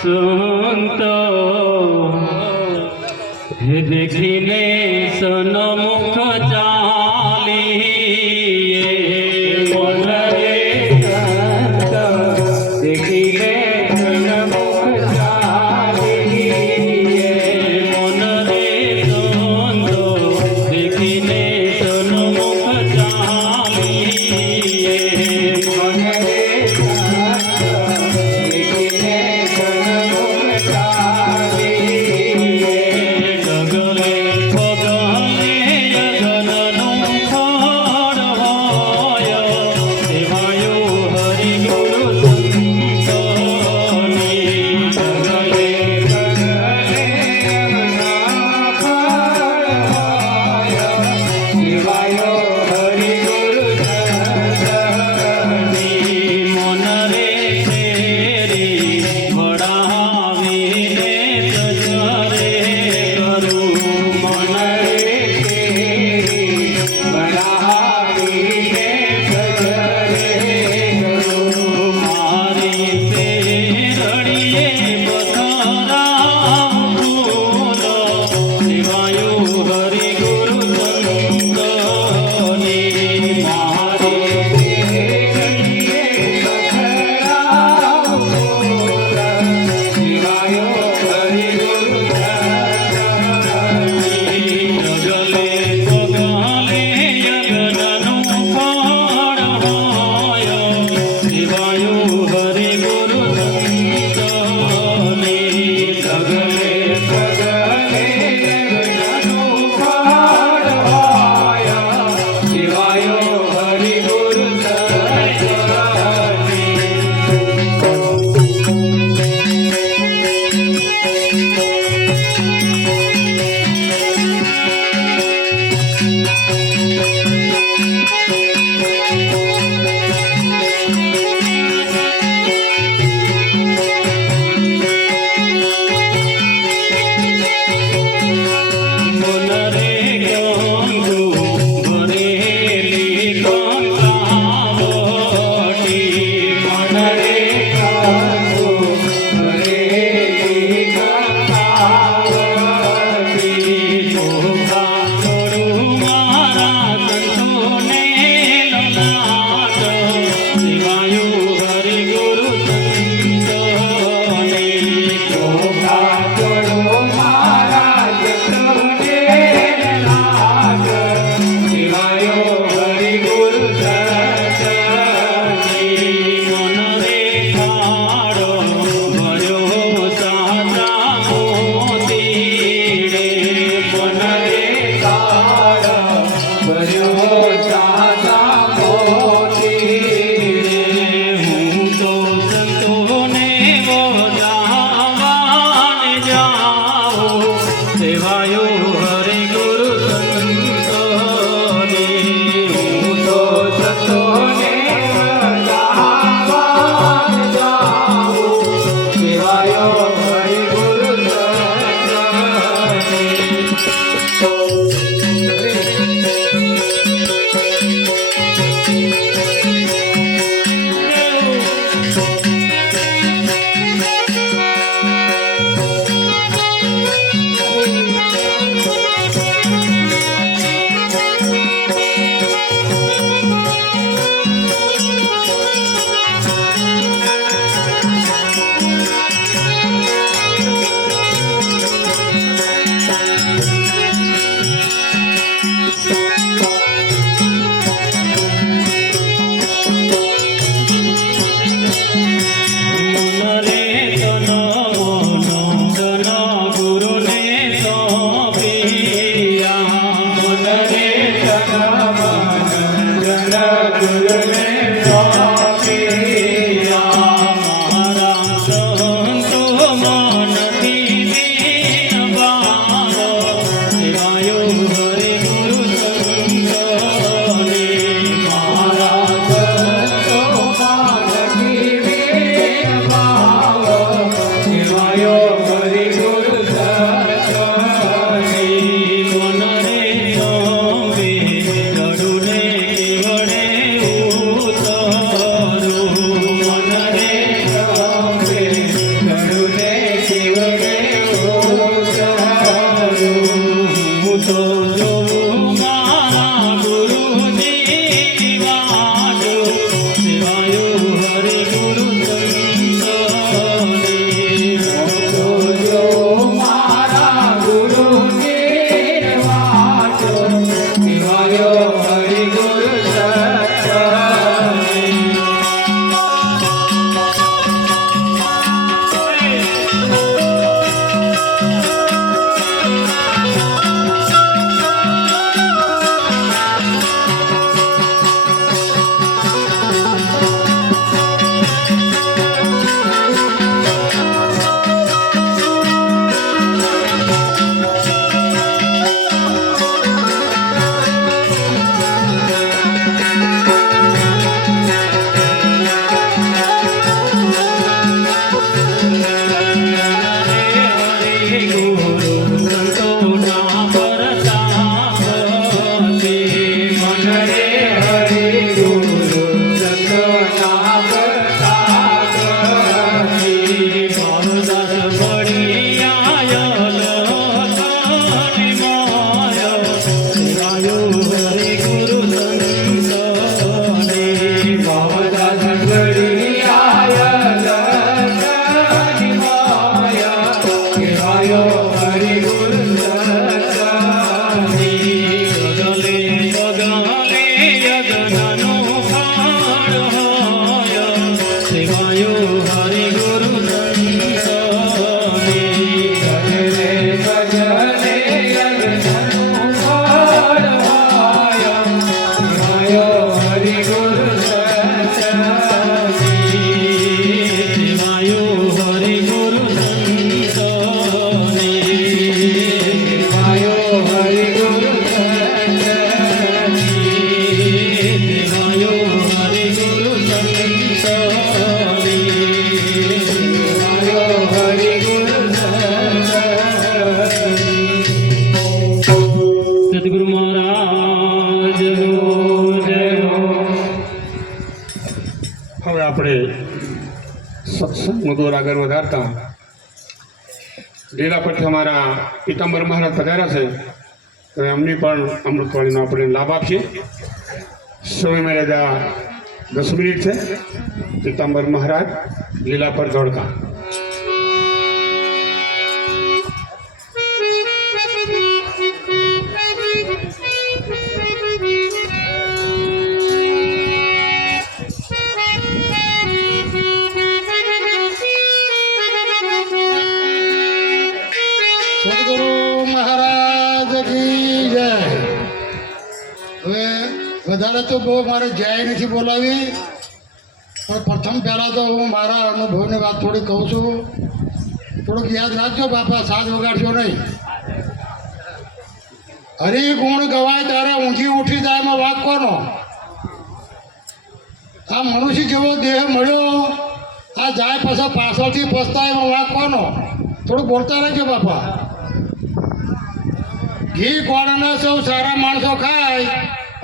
सुनतो देखिले सनमुख चालिए मन रे संत देखिले सनमुख चालिए मन रे संत देखिले सनमुख चालिए मन रे संत કવિ મારો હરિ ગુણ સદગુરુ મહારાજ જય હો. હવે આપણે સત્સંગનો દોર આગળ વધારતા લીલા પરથી અમારા પીતાંબર મહારાજ પધાર્યા છે તો એમની પણ અમૃતવાણીનો આપણે લાભ આપીએ. સમય મર્યાદા 10 મિનિટ છે. પીતાંબર મહારાજ લીલા પર ધોળકા. સદગુરુ મહારાજ કી જય. હવે વધારે તો બહુ મારે જય નથી બોલાવી, પણ પ્રથમ પહેલાં તો હું મારા અનુભવની વાત થોડી કહું છું. થોડુંક યાદ રાખજો બાપા, સાજ વગાડશો નહીં. હરિગુણ ગવાય ત્યારે ઊંઘી ઉઠી જાય એમાં વાક કોનો? આ મનુષ્ય જેવો દેહ મળ્યો, આ જાય પછી પાછળથી પસ્તાય એમાં વાક કોનો? થોડુંક બોલતા રહેજો બાપા. ઘી ગોળના સૌ સારા માણસો ખાય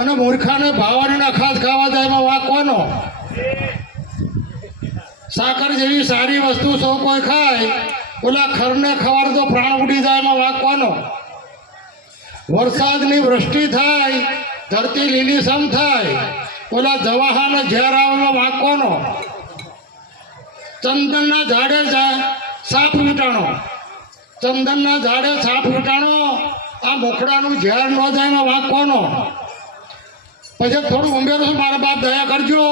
અને મૂર્ખાને ભાવાની અખાસ ખાવા જાય એમાં વાક કોનો? સાકર જેવી સારી વસ્તુ સૌ કોઈ ખાય, ઓલા ખરને ખવાર તો પ્રાણ ઉડી જાય એમાં વાક કોનો? વરસાદની વૃષ્ટિ થાય, ધરતી લીલીછમ થાય, ઓલા જવાહાને ઝેર આવવામાં વાક કોનો? ચંદનના ઝાડે સાપ વીંટાણો, ચંદનના ઝાડે સાપ વીંટાણો, આ મોખડાનું ઝેર ન જાય એમાં વાંક કોનો? પછી થોડું ઉમેરું છું, મારા બાપ દયા કરજો.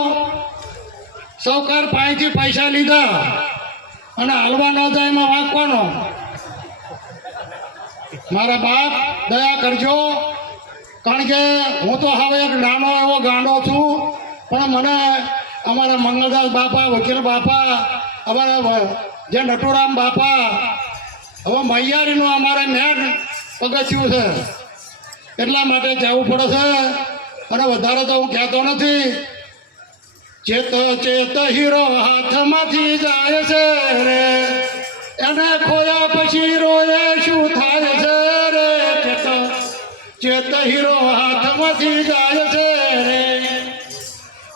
સૌકાર પાસેથી પૈસા લીધા અને હાલવા ન જાય એમાં વાંક કોનો? મારા બાપ દયા કરજો. કારણ કે હું તો હવે એક નાનો એવો ગાંડો છું, પણ મને અમારા મંગળદાસ બાપા, વકીલ બાપા, અમારા જે નટુરામ બાપા, હવે મૈયારીનું અમારે મેન પગથિયું છે, એટલા માટે જવું પડે છે. અને વધારે તો હું કહેતો નથી. ચેત ચેત હીરો હાથમાંથી જાય છે રે, એને ખોયા પછી રોયે શું થાય છે રે? ચેત ચેત હીરો હાથમાંથી જાય છે રે,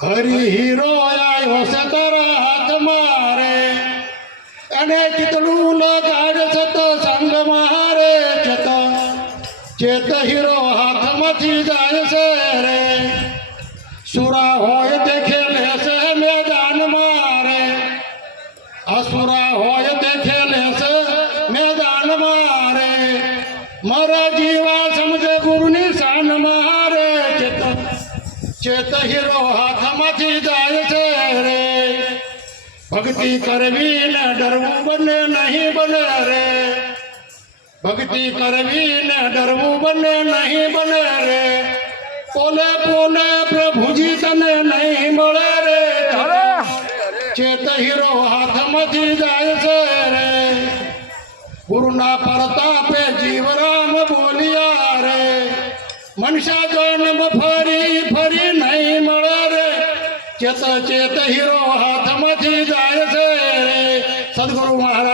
હરી હીરો આવ્યો છે તારા હાથમાં રે, એને કેટલું લગાડ છે તો સંગ મારે. ચેત ચેત હીરો હાથમાંથી જાય છે રે, સુરા હોય તે ખેલે છે મેદાન મારે, અસુરા હોય તે ખેલે છે મેદાન મારે, મારા જીવા સમજે ગુરુની શાન મારે. ચેત ચેત હીરો હાથમાંથી જાય છે રે, ભક્તિ કરવી ને ડરવું બને નહીં બને રે, ભક્તિ કરવી ને ડરવું બને નહીં બને રે, પોલે પોલે પ્રભુજી તને નહીં મળે રે. ચેત હીરો હાથમાંથી જાય છે રે, ગુરુના પ્રતાપે જીવરામ બોલ્યા રે, મનસા જન્મ ફરી ફરી નહીં મળે રે. ચેત ચેત હીરો હાથમાંથી જાય છે રે. સદગુરુ મહારાજ